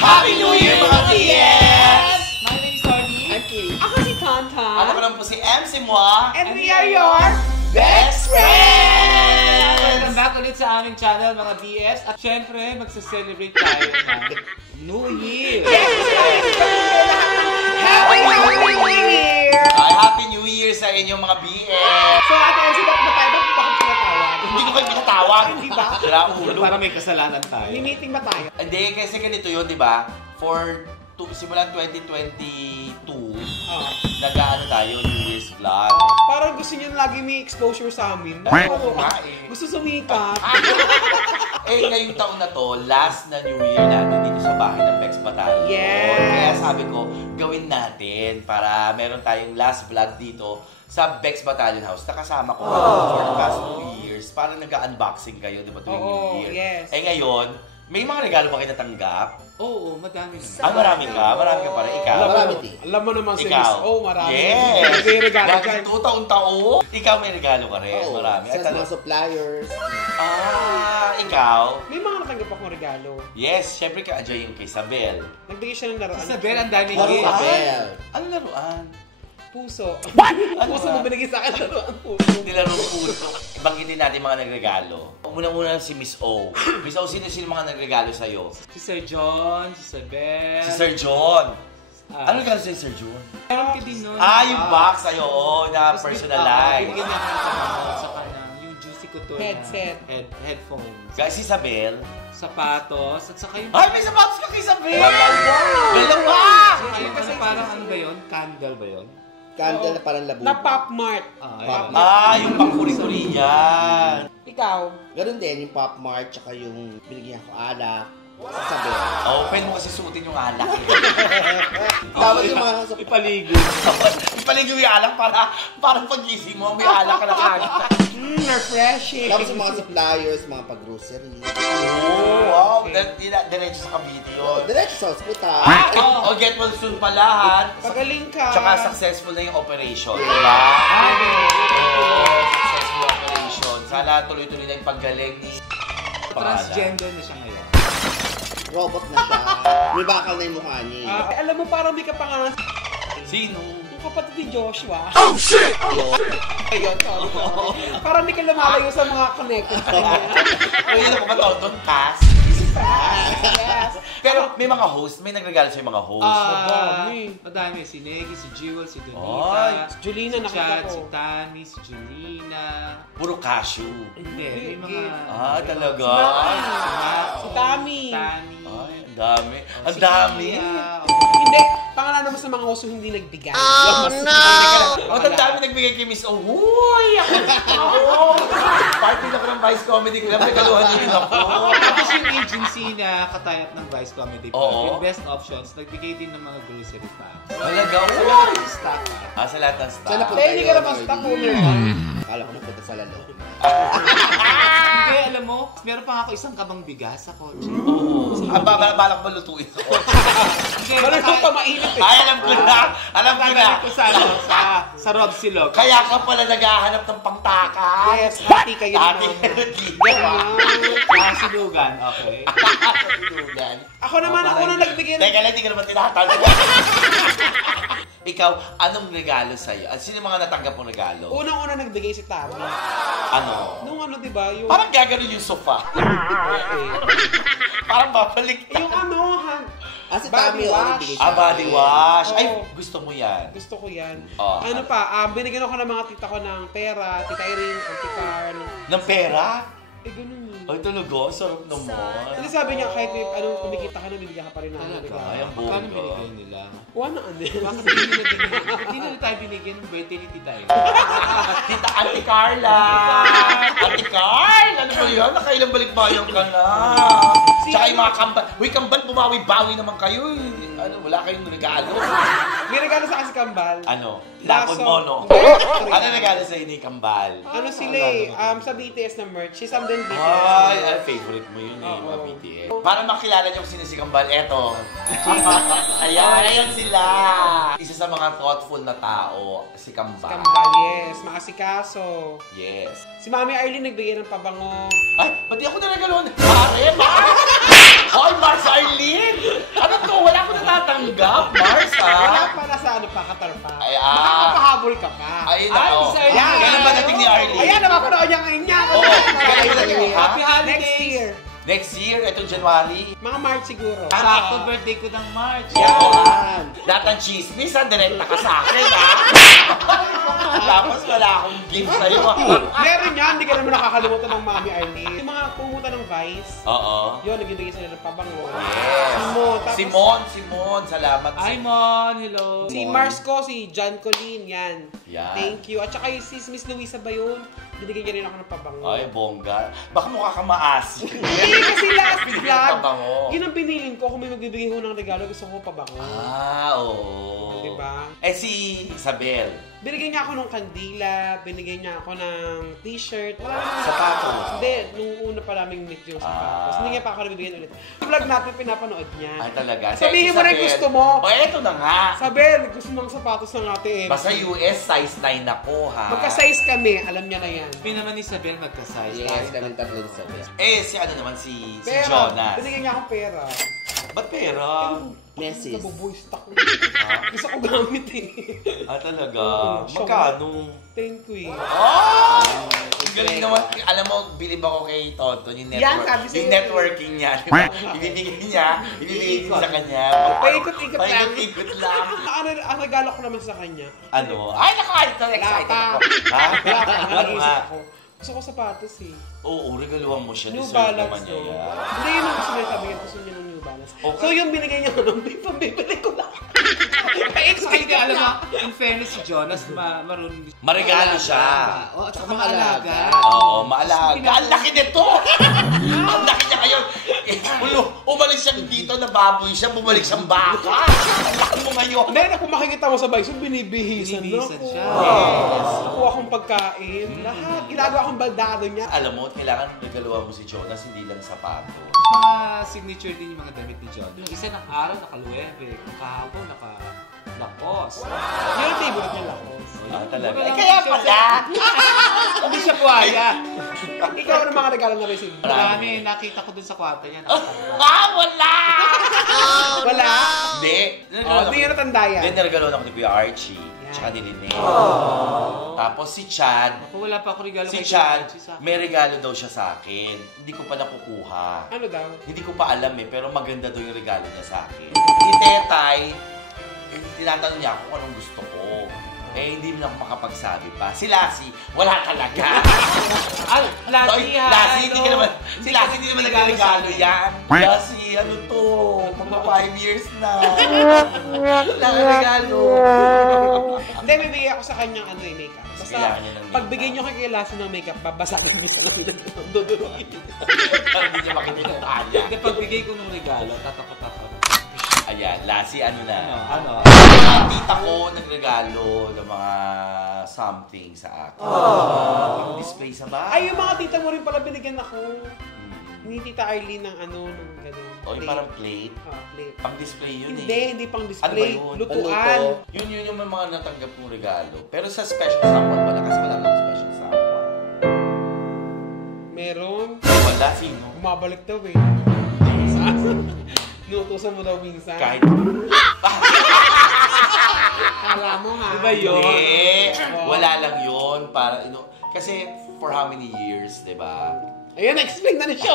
Happy New Year mga BS! My name is Tony. I'm Kitty. Ako si Tonton. Ako naman po si MC Moa. And we are your Best Friends! Welcome back ulit sa aming channel mga BS. At syempre, magsa-celebrate tayo ng New Year. Happy New Year! Ay, Happy New Year sa inyo mga BS! So, Ate Elsie, bakit ba tayo? Bakit tinatawag? Hindi ko kayo pinatawag. Hindi ba? Sira ulo. Para may kasalanan tayo. May meeting ba tayo? Hindi, kasi ganito yun, di ba? Simulan 2022, nag-ano tayo, New Year's vlog. Parang gusto niyo lagi may exposure sa amin. Oo nga eh. Gusto sumikat. Ngayong taon na to, last na New Year natin dito sa bahay ng Bex Batalyon. Yes! Kaya sabi ko, gawin natin para meron tayong last vlog dito sa Bex Batalyon House. Nakasama ko for the past 2 years. Parang nag-unboxing kayo, di ba, tuwing New Year? Yes. Ngayon, may mga regalo ba kayo natanggap? Oo, madami naman. Marami ka pa rin. Ikaw? Alam mo naman si Ikaw? Miss O, marami. Yes! May regalo Lagi dyan. ito, taon-taon. Ikaw may regalo ka rin. Oo, Marami. sa mga suppliers. Ikaw? May mga natanggap akong regalo. Yes, syempre ka-enjoy yung kay Isabel. Nagbigay siya ng laruan. Isabel, ang daming Laro gift. ka, Bel. Ano laruan? Puso. What? Puso mo binigay sa akin laruan puso. Nilaro puso. Banggitin natin mga nagregalo. Unang-una si Miss O. Miss O, sino mga nagregalo sa'yo? Si Sir John, si Isabel. Si Sir John. Ano regalo sa'yo, Sir John? Meron ka din nun. Yung box sa'yo, na Tapos personalized. binigyan niya ng sa kanang yung Juicy Couture Headset. headphones. Guys, si Isabel. Sapatos, at saka yung... Ay, may sapatos ka kay Isabel! Dalawa! Saka yung ano, parang ano ba yun? Candle ba yun? Candle na parang labubo. Na Pop Mart. Yung pang-kuri-kuri yan. Ikaw? Ganun din, yung Pop Mart, tsaka yung binigyan ko alak. Sabi. Pwede mo kasi suotin yung alak. Dapat yung mga Ipaligo. Ipaligo yung alak para pag-gising mo, may alak ka na kagad. Refreshing. Tapos yung mga suppliers, mga pag-grocery. Wow! Diretso sa Cavite yun. Diretso sa hospital. Get well soon palahan. Pagaling ka. Tsaka successful na yung operation, diba? Successful operation. Sana tuloy-tuloy na yung paggaling ni... Transgender na siya ngayon. Robot na siya. May bakal na yung mukha niya. Alam mo, parang may kapangalan. Sino? Yung kapatid ni Joshua. Oh, shit! Ayun, parang di ka lumalayo sa mga connected sa kanya. Ayun ako ba ito? Doon, Cass? Yes. Pero may mga host, may nagregalo sa mga host. Madami. Si Negi, si Jewel, si Ay, Donita, si Julina, si nakita Chad, ko. si Tammy, si Julina. Puro cashew. Hindi, may mga... Talaga? Si Tammy. Tammy. Ay, ang dami. Ang Si dami. Iya. Hindi, pangalan naman sa mga host yung hindi nagbigay. Ang dami nagbigay kay Miss O. Uy! Ako! Party na ko ng Vice Comedy Club. Nagaluhan niyo rin ako. Tapos yung agency na katayap ng Vice Comedy Club, Oo. yung Best Options, nagbigay din ng mga grocery packs. Talaga? Sa lahat ng staff. Sa lahat ng staff. Sana po Kaya hindi ka naman staff owner. Akala ko napunta sa lalo. Hindi, alam mo, meron pa ako isang kabang bigas sa kotse. Balak ba lutuin ito? Malutong pa mainit eh. Ay, alam ko na. Alam ko na. Ko sa Rob Silog. Kaya ka pala naghahanap ng pangtakas. Yes, hati kayo Dati naman. Silugan, okay. Silugan. Ako naman, ako na nagbigay ng... Teka lang, hindi ka naman tinatanong. Ikaw, anong regalo sa'yo? Sino yung mga natanggap mong regalo? Unang-una nagbigay si Tami. Ano? Nung ano, di ba? Yung... Parang gagano'n yung sofa. Parang babalik. Yung ano, Si body Tammy, wash. bigay siya. Body wash. Ay, Oo. gusto mo yan. Gusto ko yan. Oh. Binigyan ako ng mga tita ko ng pera, tita Irene, Auntie Carl. Ng pera? Ganun. Ay, talaga. Sarap naman. Kasi sabi niya, kahit anong kumikita ka na, bibigyan ka pa rin ng Talaga. regalo. Ay, ang buong Paano ka. binigay nila? Kuha na ano. Bakit hindi nila binigay? Hindi nila tayo binigyan ng birthday ni Tita Irene. Tita Auntie Carla! Auntie Carl! Ano ba yun? Nakailang balikbayan ka na. Tsaka yung mga kambal. Uy, kambal, bumawi-bawi naman kayo. Wala kayong regalo. May regalo sa kasi Kambal. Ano? Lapon mo, no? Hindi. Ano regalo sa inyo, kambal? Ano sila eh, sa BTS na merch. Si Sam din BTS. Ay, favorite mo yun eh, mga Oo. BTS. Para makilala niyo kung sino si Kambal, eto. Ayan sila. Isa sa mga thoughtful na tao, si Kambal. Kambal, yes. Maasikaso. Yes. Si Mami Arlene nagbigay ng pabango. Ay, ba't di ako nalagaluhan? Pare, Mars! Hoy, Mars Arlene! Ano tanggap, Mars, Wala ha? pa na sa ano pa, Qatar pa. Ay, Makakapahabol ka pa. Ay, nako. Ay, sir. Kailan ba dating ni Arlie? Ayan, napapanood niya ngayon niya. Oo, kailan ba dating ha? Happy holidays! Next year. Next year, itong January. Mga March siguro. Sakto birthday ko ng March. Yan. Lahat ng chismis, ha? Direkta ka sa akin, ha? Tapos wala akong gift sa'yo, ha? Meron yan, hindi ka naman nakakalimutan ng Mami Arlene. Yung mga pumunta ng Vice, Oo. yun, nagbibigay sila ng pabango. Yes. Simon, tapos Simon, salamat. Hi, Mon! Hello! si Mars ko, si John Colleen, yan. Yan. Thank you. At saka yung si Miss Luisa ba yun? Binigyan niya rin ako ng pabango. Ay, bongga. Baka mukha ka maasi. Hindi, kasi last Binigyan ng vlog, pabango. yun ang pinilin ko. Kung may magbibigay ko ng regalo, gusto ko pabango. Ah, oo. Diba? Eh, si Isabel. Binigyan niya ako ng kandila, binigyan niya ako ng t-shirt. Wala naman. Sapatos. Hindi, nung una pa namin meet yung sapatos. Ah. Hindi niya pa ako nabibigyan ulit. Yung vlog natin, pinapanood niya. Ay, talaga. Sabihin mo na yung gusto mo. O, eto na nga. Sabel, gusto mo ng sapatos ng ate MC. Basta US, size 9 ako, ha? Magka-size kami, alam niya na yan. Kami naman ni Isabel magka-size. Yes, kami tatlo sa best. Eh, si ano naman, si Pera, Jonas. binigyan niya akong pera. Ba't pera? Messes. Nabuboy stock ko. Gusto ko gamit eh. Ah, talaga? Oo, Magkano? Thank you eh. Oh! Ang galing naman. Alam mo, bilib ako kay Toto, yung Yan, sabi sa'yo. yung networking niya. Ibibigay niya, ibibigay din sa kanya. Paikot-ikot lang. Paikot-ikot lang. Ang regalo ko naman sa kanya. Ano? Ay, naka-ito. Excited ako. Ha? Wala pa, Ano nag-iisip nga? ako. Gusto ko sapatos eh. Oo, regaluhan mo siya. New Deserve Balance naman niya no? yan. Hindi yun ang gusto niya sabi niya. Gusto niya ng New Balance. Okay. So yung binigay niya ko nung pambibili ko lang. Saka ka, alam mo, in fairness si Jonas, marunong. Maregalo siya. Oo, at Saka saka maalaga. Oo, maalaga. Ang laki nito! Ang laki niya ngayon. Umalis siya dito na baboy siya, bumalik siyang baka. Ang laki mo ngayon. Hindi na kung makikita mo sa bike, binibihisan Binibihisan ako. siya. Yes. Nakuha akong pagkain. Lahat. Ginagawa akong baldado niya. Alam mo, kailangan regaluhan mo si Jonas, hindi lang sapato. Mga signature din yung mga damit ni John. Yung isa ng araw, naka-luwebe. Yung kahapon, naka-lakos. Yun ang favorite niya lakos. Ah, talaga. Eh, kaya pala! Hindi siya buhaya. Ikaw ang mga regalo na receive. Marami, nakita ko dun sa kwarto niya. Ah, wala! Wala? Hindi. Hindi niya natanda yan. Hindi, naregalohan ako ni Kuya Archie. Yan. Tsaka ni Lynette. Tapos si Chad. Ako, wala pa ako regalo Si kay Chad, Sa akin. may regalo daw siya sa akin. Hindi ko pa nakukuha. Ano daw? Hindi ko pa alam eh, pero maganda daw yung regalo niya sa akin. Si Tetay, tinatanong niya ako kung anong gusto ko. Eh, hindi na ako makapagsabi pa. Si Lassie, wala talaga. Ah, Lassie, ha? Lassie, hindi ka naman, Hindi si Lassie hindi naman nagregalo yan. Lassie, ano to? Magpa 5 years na. Wala ka regalo. Hindi, may bigay ako sa kanyang ano eh, makeup. Basta, Kailangan niya ng makeup. pagbigay niyo kay Lassie ng makeup, babasagin niyo sa lamin ng dudurugin. Para hindi niya makita yung kanya. Hindi, pagbigay ko ng regalo, tatakot-takot. Ayan, Lassie, ano na? Ano? Mga tita ko nagregalo ng mga something sa akin. Pang-display sa bahay. Ay, yung mga tita mo rin pala binigyan ako. Ni Tita Arlene ng ano, ng gano'n. O yung parang plate. Plate. Pang-display yun Hindi, eh. hindi pang Ano ba display. yun? Lutuan. Yun yung may mga natanggap kong regalo. Pero sa special someone, wala kasi wala nang special someone. Meron. Wala, sino? Bumabalik daw eh. Nutusan mo daw minsan. Kahit... Kala mo nga. Diba yun? Hindi. Wala lang yun. Para, kasi for how many years, di ba? Ayan, explain na ni Show.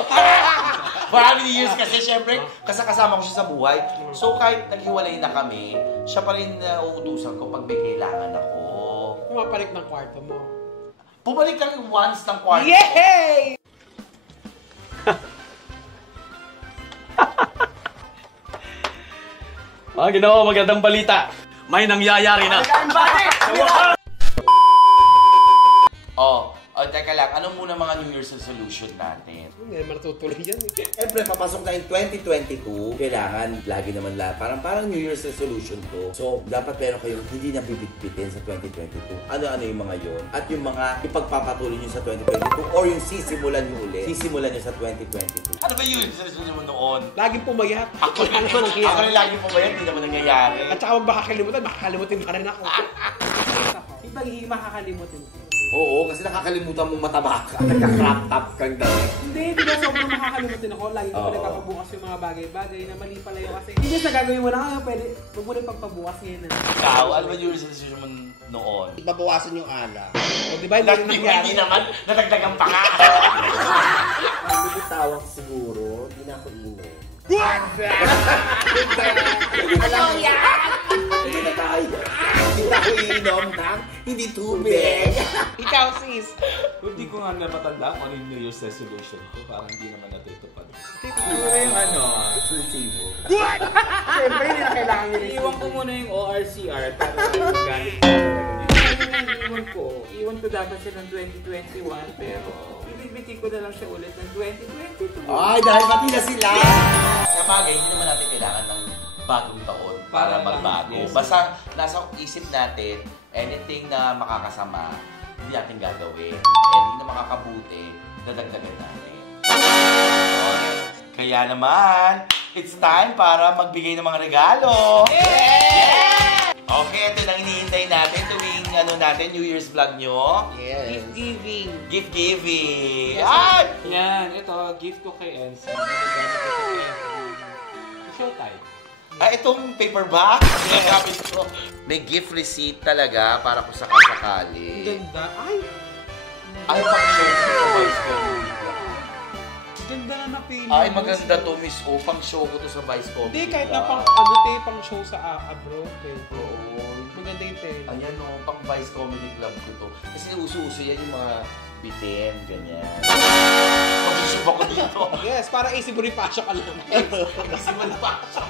For how many years kasi, syempre, kasama ko siya sa buhay. So, kahit naghiwalay na kami, siya pa rin uutusan ko pag may kailangan ako. Pumapalik ng kwarto mo. Bumalik kami once ng kwarto. Yay! Mga Ginoo, magandang balita. May nangyayari na. Teka lang, ano muna mga New Year's resolution natin? Hindi naman natutuloy yan eh. Siyempre, papasok na yung 2022. Kailangan, lagi naman parang New Year's resolution to. So, dapat meron kayong hindi na bibitbitin sa 2022. Ano-ano yung mga yon at yung mga ipagpapatuloy nyo sa 2022 or yung sisimulan nyo ulit. Sisimulan nyo sa 2022. Ano ba yun? Resolution mo noon? Laging pumayat. Ako Wala naman ako nangyayari. rin lagi po ba yan? Hindi naman nangyayari. At saka huwag makakalimutan pa rin ako. Ibang hindi makakalimutin ko. Oo, kasi nakakalimutan mong mataba ka. Nagka-crop top kang damit. Hindi, di ba sobrang makakalimutin ako. Lagi ko Oo. nagpapabukas yung mga bagay-bagay na mali pala yun kasi. Hindi sa gagawin mo na ngayon, pwede. Huwag mo rin pagpabukas ngayon. Ikaw, ano ba yung resolution mo noon? Babawasan yung ala. O, di ba hindi rin nangyari? Hindi naman, natagdagan pa nga. Ang bibitawak siguro, di na ako inom. Hindi na tayo. Hindi na ako iinom ng hindi tubig. Ikaw, sis. Hindi ko nga napatanda kung ano yung New Year's resolution ko. Parang hindi naman natutupad. Siguro yung ano, exclusivo. Siyempre, hindi na kailangan yun. Iwan ko muna yung ORCR para gamit ko. Iwan ko dapat siya ng 2021 pero ibibiti ko na lang siya ulit ng 2022. Ay, dahil pati na sila. Kapag hindi naman natin kailangan ng bagong taon para Para magbago. lang, yes. Basta nasa isip natin, anything na makakasama, hindi natin gagawin. Anything na makakabuti, dadagdagan natin. Kaya naman, it's time para magbigay ng mga regalo. Okay, ito na hinihintay natin tuwing natin, New Year's vlog nyo. Yes. Giving. Gift giving. Yes, Ay! Yan, ito, gift ko kay Elsie. Nagagamit ko kay Showtime. Itong paperback, ginagamit ko. May gift receipt talaga para kung sakasakali. Ganda. Ay, Ay, pang-show ko sa Vice ko. ganda na napili. Ay, maganda to, Miss O. Pang-show ko to sa Vice ko. Hindi, kahit na pang, pang show sa abroad. Oo. Maganda yung tema. Ayan o, pang Vice Comedy Club ko to. Kasi uso-uso yan yung mga bitin, ganyan. Mag-show ako dito. Yes, para easy Bonifacio ka lang. Kasi malapasok.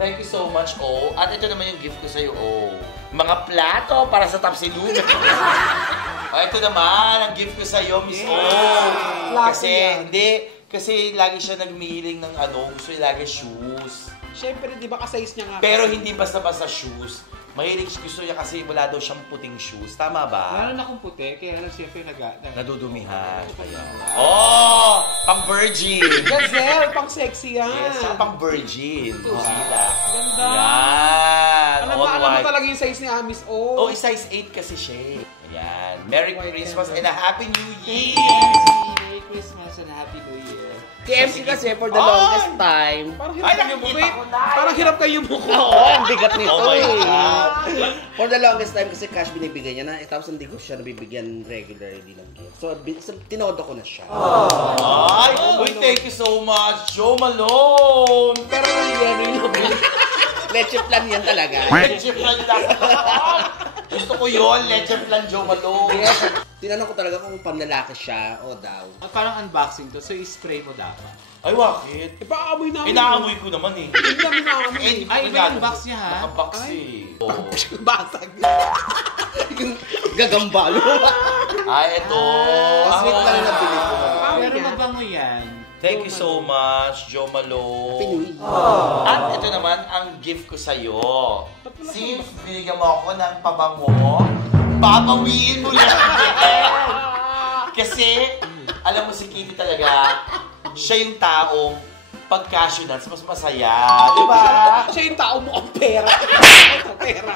Thank you so much, O. At ito naman yung gift ko sa'yo, O. Mga plato para sa Tapsiluna. Ito naman, ang gift ko sa'yo, Miss O. Plato Kasi, yan. kasi lagi siya nagmihiling ng gusto niya lagi shoes. Siyempre, di ba ka-size niya nga? Pero hindi basta-basta shoes. Mahilig gusto niya kasi wala daw siyang puting shoes. Tama ba? Meron akong puti, kaya lang siyempre Nadudumihan. Kaya. Oh! Pang-virgin! Gazelle, pang sexy yan. Yes, pang-virgin. Sila. Ganda. Yan. Alam mo talaga yung size ni Amis. Oh, size 8 kasi siya. Ayan. Merry White Christmas and and a Happy New Year! Merry Christmas and Happy New Year. KMC kasi for the longest time. Parang Ay, hirap kayo nakikita wait, ko na. parang hirap kayo muko. Oo, ang bigat nito Oh my eh. God. For the longest time kasi cash binibigay niya na, tapos hindi ko siya nabibigyan regularly ng gift. So, tinodo ko na siya. Ay! Uy, thank you so much, Joe Malone! Pero yung leche plan yan talaga. Leche plan lang. Gusto ko yun, leche plan, Joe Malone. Yes. Tinanong ko talaga kung panlalaki siya o daw. Parang unboxing to, so i-spray mo dapat. Ay, bakit? Ipaamoy namin. Inaamoy ko naman eh. Hindi namin naamoy. Eh, Ay, iba yung box niya, ha? Naka-box eh. Oo. Basag. Gagambalo. Ay, ito. Sweet lang na bili ko. Pero mabango yan. Thank you so much, Joe Malone. Pinuwi. At ito naman ang gift ko sa'yo. Since binigyan mo ako ng pabango, babawiin mo lang. Kasi, alam mo si Kitty talaga, siya yung taong pag-cashew nuts, mas masaya. Di ba? Siya yung tao mo ang pera. Ang pera.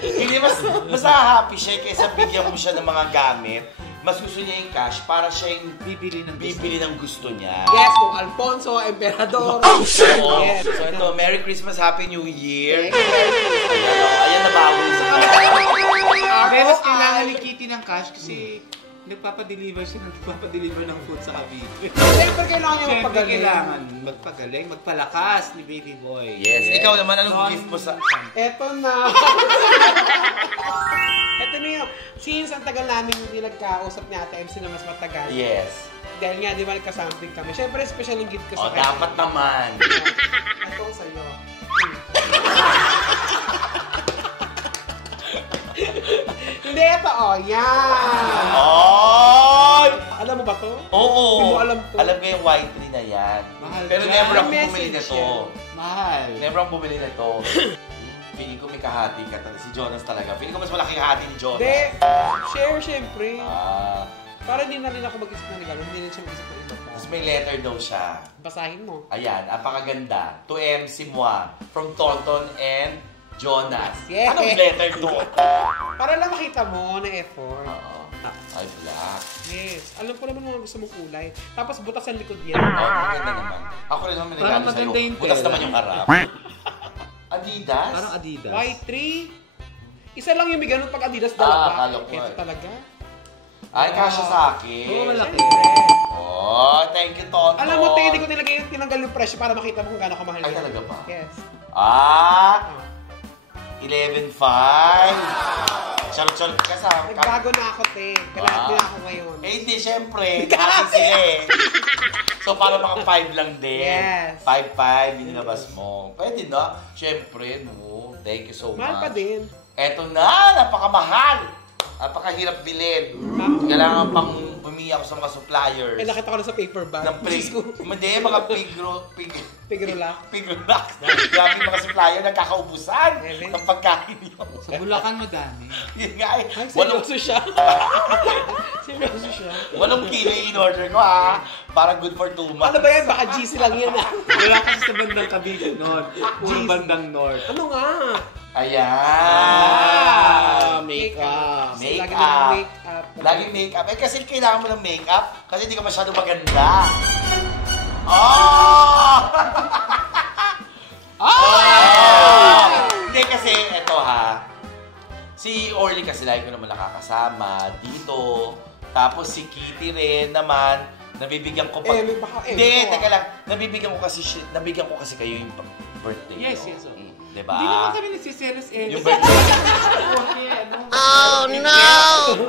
Hindi, mas happy siya kaysa bigyan mo siya ng mga gamit. Mas gusto niya yung cash para siya yung bibili ng gusto niya. Yes, kung Alfonso, Emperador. So, Yes. so ito, Merry Christmas, Happy New Year. Thank you. Ayan na bago sa Pero mas kailangan ni Kitty ng cash kasi nagpapadeliver ng food sa Cavite. Siyempre, kailangan niya Siyempre magpagaling. kailangan magpagaling, magpalakas ni Baby Boy. Yes, ikaw naman, anong gift mo sa... Eto na. Eto na yun. Since ang tagal namin hindi nagkausap ni Ate MC na mas matagal. Yes. Dahil nga, di ba, nagkasamping kami. Siyempre, special yung gift ko O, sa kanya. dapat naman. Ito sa'yo. Hindi, ito, yan. Oy! Alam mo ba to? Oo. Hindi mo alam to. Alam ko yung white tree na yan. Mahal Pero yan. never ako Message bumili nito. yan. Mahal. Never ako bumili nito. Feeling ko may kahati ka talaga. Si Jonas talaga. Feeling ko mas malaki kahati ni Jonas. Hindi. Share, syempre. Ah. Para hindi na rin ako mag-isip ng regalo. Hindi rin siya mag-isip ng iba pa. Tapos may letter daw siya. Basahin mo. Ayan, apakaganda. To MC Moi. From Tonton and Jonas. Yes. Anong letter to? Para lang makita mo na effort. Oo. Ay, black. Yes. Alam ko naman mga gusto mong kulay. Tapos butas ang likod niya. Oh, maganda naman. Ako rin naman Parang regalo sa'yo. maganda yung Butas tela. naman yung harap. Adidas? Parang Adidas. Y3. Isa lang yung may ganun pag Adidas dalawa. akala ko Ito eh. talaga. Ay, kasya sa akin. Oo, malaki. Oh, thank you, Tonton. Alam mo, hindi ko nilagay tinanggal yung presyo para makita mo kung gaano kamahal Ay, yan. talaga ba? Yes. Ah, 11.5. Charot-charot ka sa... Nagbago na ako, te. Kailangan din ako ngayon. Eh, hindi, syempre. Kasi sila eh. So, para mga 5 lang din. Yes. 5.5, yung nilabas mo. Pwede na. Syempre, no. Thank you so much. Mahal pa din. Eto na, napakamahal. Napakahirap bilhin. Kailangan pang pumili ako sa mga suppliers. Eh, nakita ko na sa paper bag. Ng hindi, mga Pigro-lock. pigro-lock. Grabe yung mga supplier nagkakaubusan Really? ng pagkain yun. Sa Bulacan madami. Yun nga eh. Ay, seryoso siya. Seryoso siya. 8 kilo yung in-order ko ha. Para good for 2 months. Ano ba yan? Baka GC lang yan ah. Wala kasi sa bandang Cavite North. Sa bandang North. Ano nga? Ayan. Makeup. Lagi Makeup. na makeup. Laging makeup. Eh kasi kailangan mo ng makeup kasi hindi ka masyado maganda. Oh! Oh! Hindi kasi, eto ha. Si Orly kasi lagi ko naman nakakasama dito. Tapos si Kitty rin naman. Nabibigyan ko pa. Eh, may baka Hindi, ko, teka lang. Nabibigyan ko kasi kayo yung birthday. Yes, nyo. yes. Diba? Hindi naman kami nagsiselos eh. Yung birthday. Oh, no!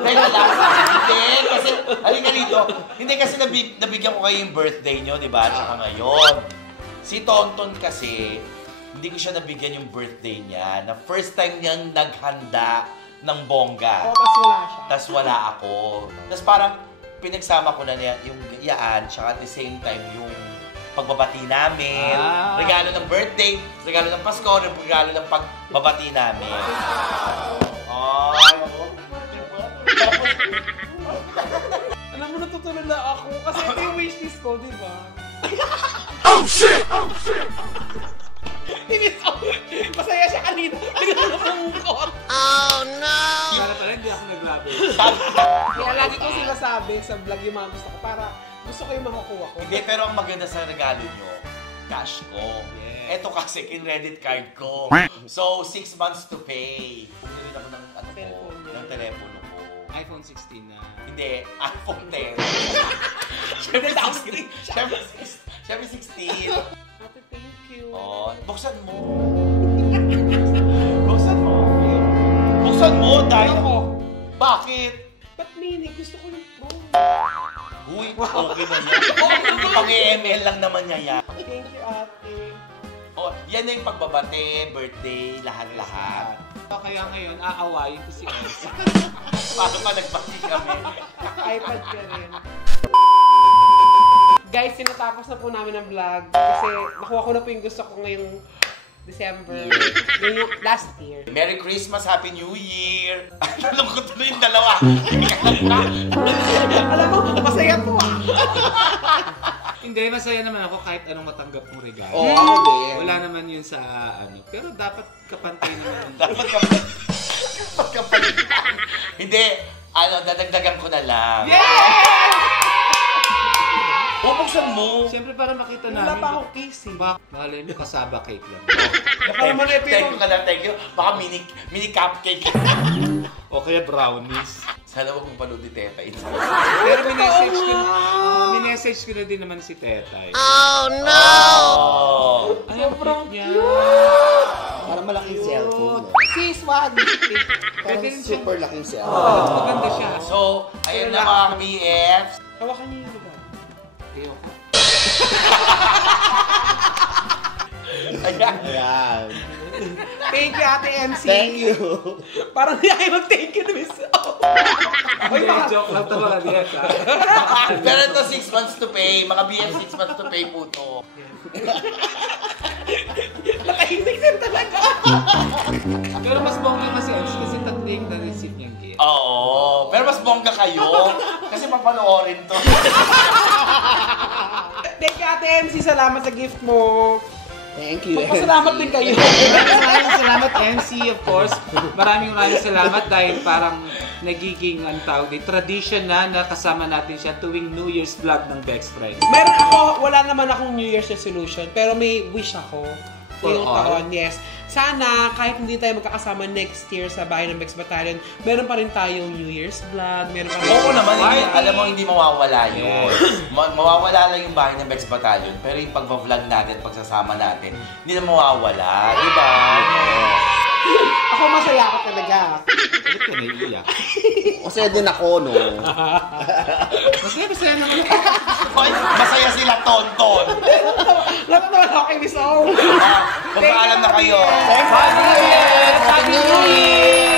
Teka lang. Hindi, kasi, halika dito. Hindi kasi nabigyan ko kayo yung birthday nyo, di ba? Tsaka ngayon. Si Tonton kasi, hindi ko siya nabigyan yung birthday niya. Na first time niyang naghanda ng bongga. Oo, tapos wala siya. Tapos wala ako. Tapos parang pinagsama ko na niya yung yaan, tsaka at the same time yung pagbabati namin, Ah. regalo ng birthday, regalo ng Pasko, regalo ng pagbabati namin. Alam mo, natutulog na ako kasi ito yung wishlist ko, di ba? Masaya siya kanina. Pinapamukot. Kaya pala hindi ako naglabi. Kaya lagi ko sinasabi sa vlog yung mga gusto ko para gusto ko yung makukuha ko. Hindi, pero ang maganda sa regalo nyo, cash ko. Yes. Eto kasi, kin-credit card ko. So, 6 months to pay. Bumili ako ng, Telepono niya. ng telepono ko. iPhone 16 na. Hindi, iPhone 10. Siyempre 16. Siyempre 16. Ate, thank you. Oh, buksan mo. Buksan mo. Buksan mo dahil Ako. Bakit? Ba't mini? Gusto ko yung phone. Uy, okay na yan. Pang-ML lang naman niya yan. Thank you, ate. Oh, yan na yung pagbabate, birthday, lahat-lahat. So, kaya ngayon, aawayin ko si Elsa. Paano pa nagbati kami? iPad ka rin. Guys, sinatapos na po namin ang vlog kasi nakuha ko na po yung gusto ko ngayong December. Yung last year. Merry Christmas, Happy New Year! Nalungkot na yung dalawa. Alam mo, masaya to ah. Hindi, masaya naman ako kahit anong matanggap mong regalo. Oo, ako din. Wala naman yun sa ano. Pero dapat kapantay naman. Dapat kapalitan. Hindi, dadagdagan ko na lang. Bubuksan mo. Siyempre para makita namin. Wala pa akong case eh. Bak, malay mo, kasaba cake lang. Baka naman ito Thank yung... you ka lang, thank you. Baka mini cupcake. O kaya brownies. Sana huwag mong panood ni Teta. Pero minessage ko na din naman si Tetay. Oh! Ano prank niya? Parang malaking cellphone. Sis, wag! Parang Pwede rin siya. super laking cellphone. Maganda siya. So, ayun na mga BFs. Hawakan niyo yung lugar. Ayoko. Ayan. Ayan. Thank you, Ate MC. Thank you. Parang hindi kayo mag-thank you na miss. Hindi, joke lang ito mga diyan ha. Pero ito 6 months to pay. Mga BF 6 months to pay po to. Nakahimik din talaga. Pero mas bongga mas si Elsa kasi tatlo yung na-receive niyang gift. Oo. Pero mas bongga kayo. Kasi papanoorin to. Thank you, Ate MC. Salamat sa gift mo. Thank you. Pasalamat din kayo. Maraming salamat, MC, of course. Maraming salamat dahil parang nagiging, ang tawag din, tradition na kasama natin siya tuwing New Year's vlog ng Bex Friends. Meron ako, wala naman akong New Year's resolution, pero may wish ako. For Ngayong all? taon, yes. Sana, kahit hindi tayo magkakasama next year sa bahay ng Bex Battalion, meron pa rin tayong New Year's vlog, meron pa rin Oo naman, party. alam mo, hindi mawawala yun. Mawawala lang yung bahay ng Bex Battalion, pero yung pag-vlog natin, pagsasama natin, hindi na mawawala, di ba? Ako masaya ako talaga. Bakit ka naiiyak? Masaya din ako, no? Masaya naman. Hoy, masaya sila, Tonton. Natatawa ako kay Miss O. Magpaalam na kayo. Happy New Year! Happy New Year!